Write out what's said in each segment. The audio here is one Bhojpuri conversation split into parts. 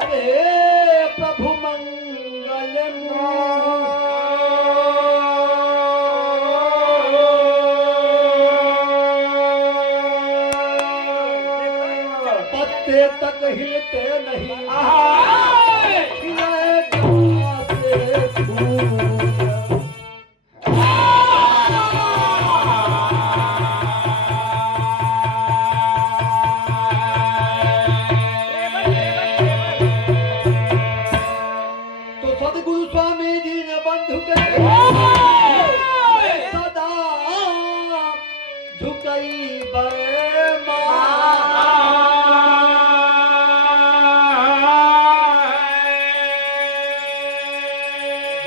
अरे प्रभु मंगल पत्ते तक हिलते नहीं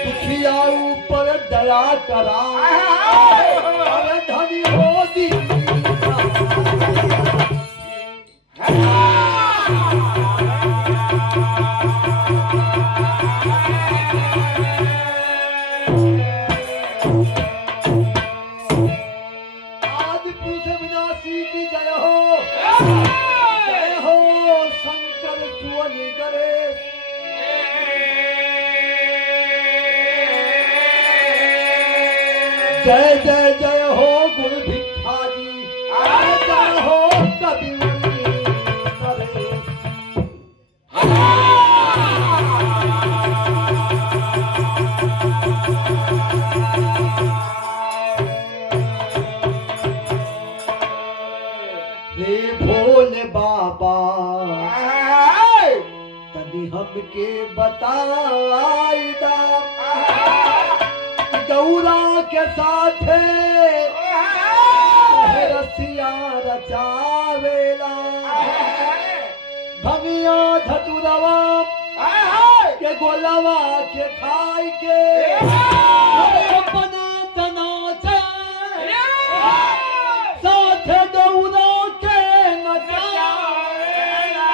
ऊपर दया करा अरे धनी हो दी आदि पुरुष विनाशी की जय हो शंकर सुअनि गणेश जय जय जय हो गुरु भिखारी जय हो कवि हे भोले बाबा तनी हमके बताई दा गौरा के साथ रसिया रचावेला भंगिया धतुरवा के गोलवा के खाई के अपने तनाचे साथ गौरा के नचावेला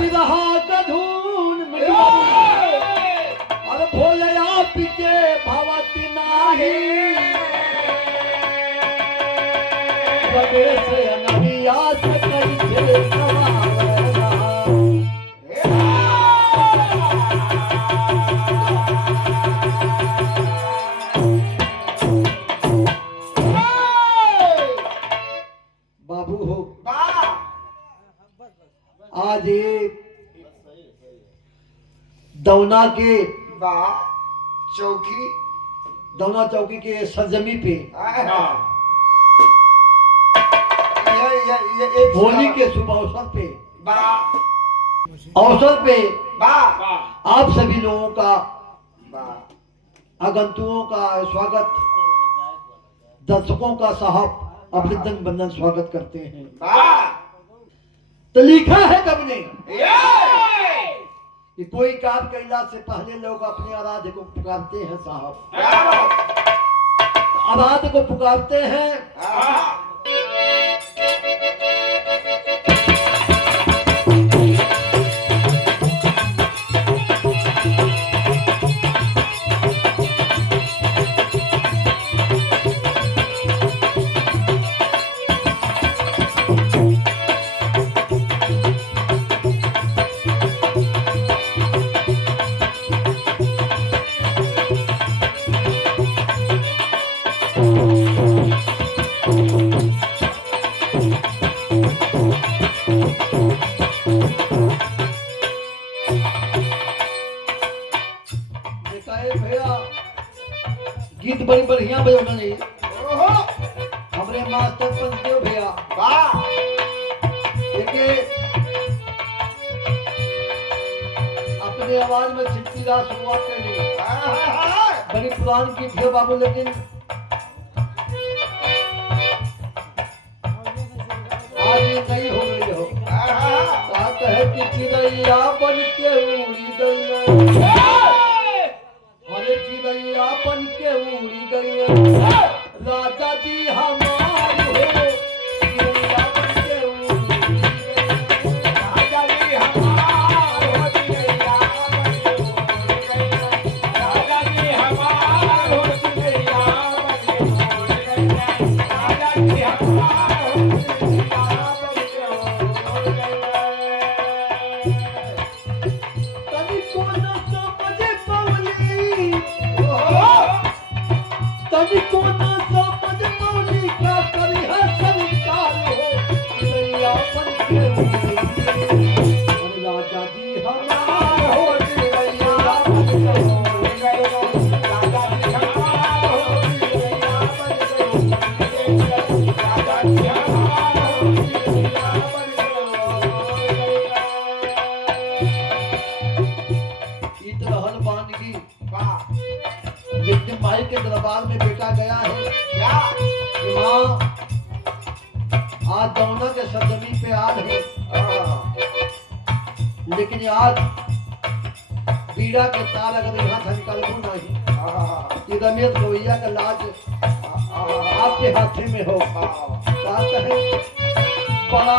विवाह का धून और भोले आप के भवती नाही प्रवेश नबिया से कैसे सवारना बाबू हो आज दौना के चौकी दौना चौकी के सरजमी पे होली के शुभ अवसर पे आप सभी लोगों का आगंतुकों का स्वागत दर्शकों का साहब अभिनंदन बंदन स्वागत करते हैं। तो लिखा है कब ने कि कोई काम कैला से पहले लोग अपने आराध्य को पुकारते हैं साहब, आराध्य को पुकारते हैं। गीत बड़ी बढ़िया बजाना नहीं हमरे मास्टर पंचदेव भैया अपने आवाज में छिटकी रात शुरुआत कर ली बड़ी पुरान की थी बाबू, लेकिन आज नहीं हो गई हो। बात है कि चिड़ैया बन के उड़ी गई, अरे चिड़ैया बन के उड़ी गई राजा जी हमारे हो, चिड़ैया बन के उड़ी गई राजा जी हमारे हो, चिड़ैया बन के उड़ी गई राजा तनिको ना समझ मौली क्या करी है सरकार हो चिड़ैया बन के उड़ी राजा जी हमार हो चिड़ैया बन के उड़ी गए राजा जी हमार हो चिड़ैया बन के उड़ी गए राजा जी हमार हो चिड़ैया बन के उड़ी गए। इत रहल बानगी एक दिन माई के दरबार में बेटा गया है क्या माँ आज दौना के सदमी पे आल है लेकिन आज बीड़ा के तार अगर यहाँ से निकलू नहीं कि रमेश गोइया का लाज आपके हाथे में हो बात है बड़ा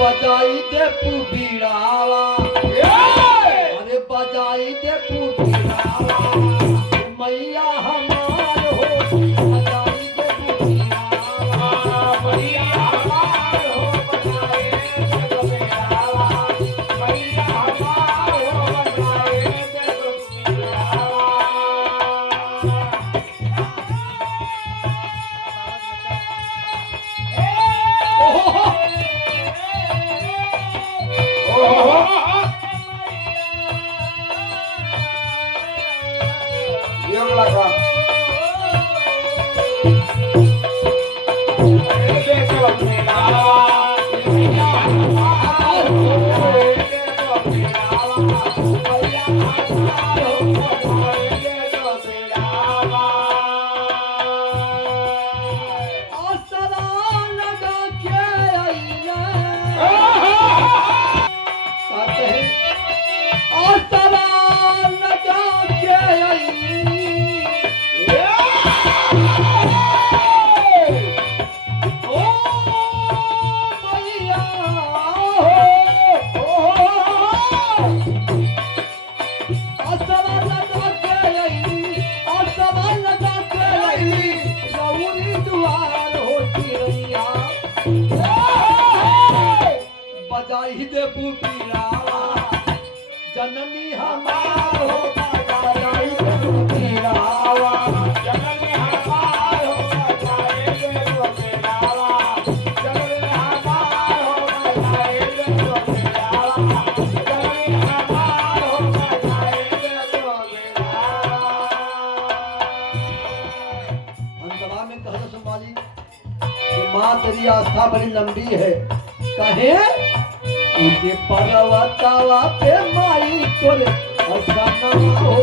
बजाई दे बीड़ावा अरे बजाई दे बीड़ावा मैया हमार हो बजाई दे बीड़ावा मैया हमार हो बजाई दे बीड़ावा मैया हमार हो बजाई दे बीड़ावा। योग लगा बजाई दे पुपीरावा जननी हमार हो बजाई दे पुपीरावा जननी हमार हो बजाई दे पुपीरावा जननी हमार हो बजाई दे पुपीरावा जननी हमार हो बजाई दे पुपीरावा। अंतरा में कहना संभाली कि माँ तेरी आस्था बड़ी लंबी है कहे तुझे पर्वतावा पे माई तोरे असाना हो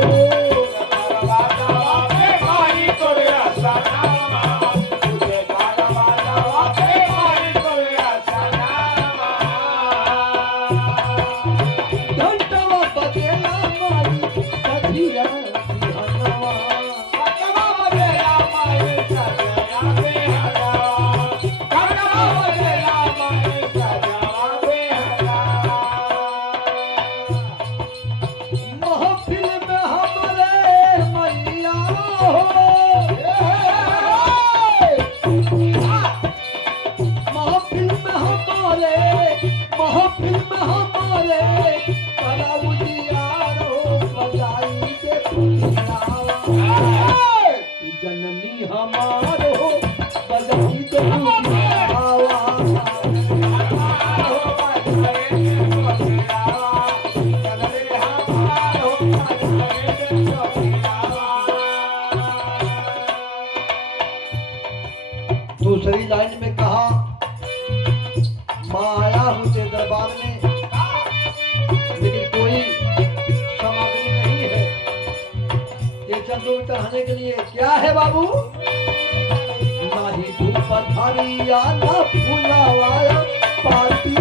पर्वतावा पे माई तोरे असाना तुझे पर्वतावा पे माई तोरे असाना घंटवा बजेला माई सखिया हनवा घंटवा बजेला माई सखिया हनवा घंटवा बजेला माई महफिल में हमारे मैया हो महफिल में हमारे कराऊ दियार हो बजाई दे जननी हमार हो बजाई दे दूसरी लाइन में कहा माँ आया हूँ तेरे दरबार में लेकिन कोई सामग्री नहीं है ये चंदू चढ़ाने के लिए क्या है बाबू ना ही धूप धारिया ना फूलावाया पाती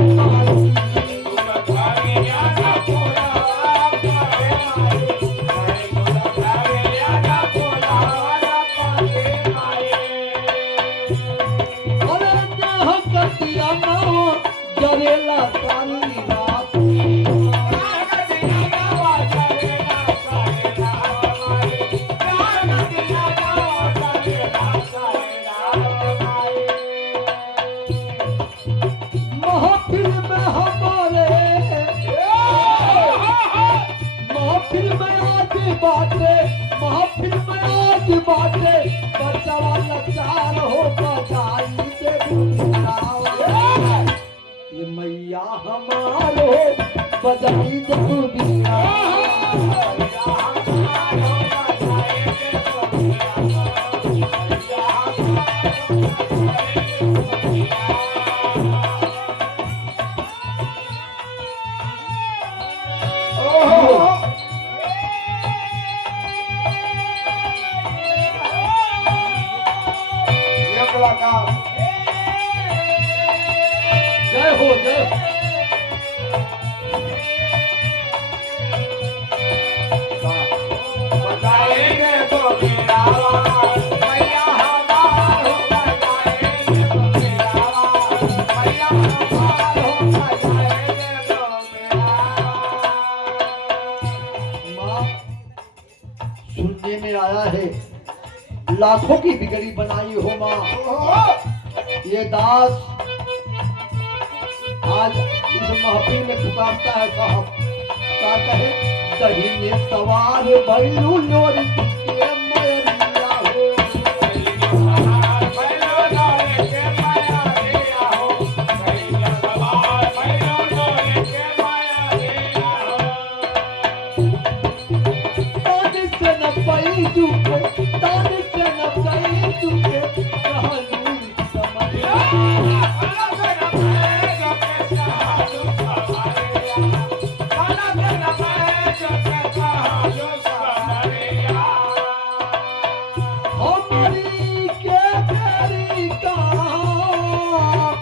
जरेला सारी रात महफिल में हमारे महफिल में आज बातें बचवा लाचार हो बजाई दे बीरावा ये मैया हमार हो बजाई दे बीरावा जय हो जय बजाएंगे तो बीरावा मैया हमार हो बजाएंगे तो बीरावा मैया हमार हो बजाएंगे तो बीरावा। माँ सुनने में आया है लाखों की बिगड़ी बनाई हो माँ ये दास आज इस महफिल में पुकारता है साहब क्या कहे दही में सवार भैलू लोरी के मैया हो तान से न पई चुके तान से न पई चुके कहलू समझ हमारी के तेरी कहाँ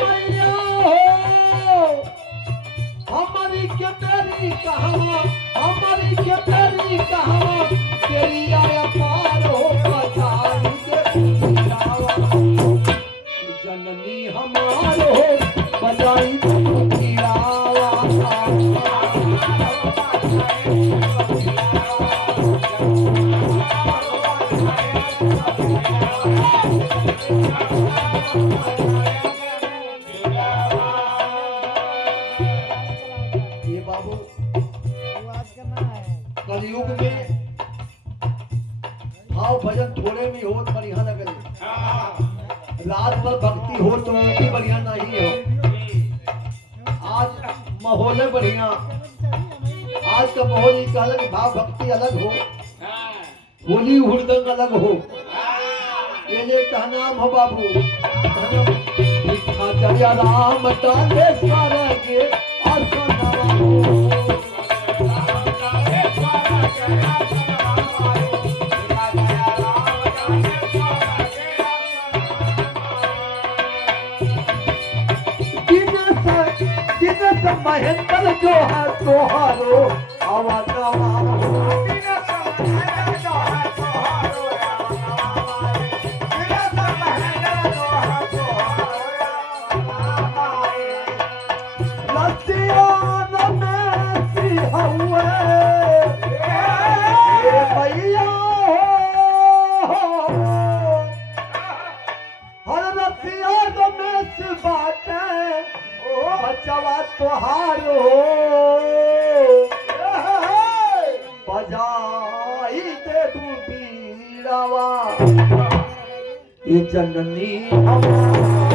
मैया हो हमारी के तेरी कहाँ हमारी के तेरी कहाँ तेरी आया पार हो बजाई दे बीरावा जननी हमार हो बजाई दे बीरावा ये बाबू कलयुग में भाव भजन थोड़े में हो बढ़िया लगे रात भर भक्ति हो तो भी बढ़िया नहीं हो आज माहौल है बढ़िया आज का माहौल ये कहला कि भाव भक्ति अलग हो होली हुड़दंग अलग हो ये का नाम हो बाबू आचार्य राम टालेश्वर के आसनवा हो महेंद्र जो है तोहारो अवनवा बचवा तोहार हो बजाई दे बीरावा ये जननी हमार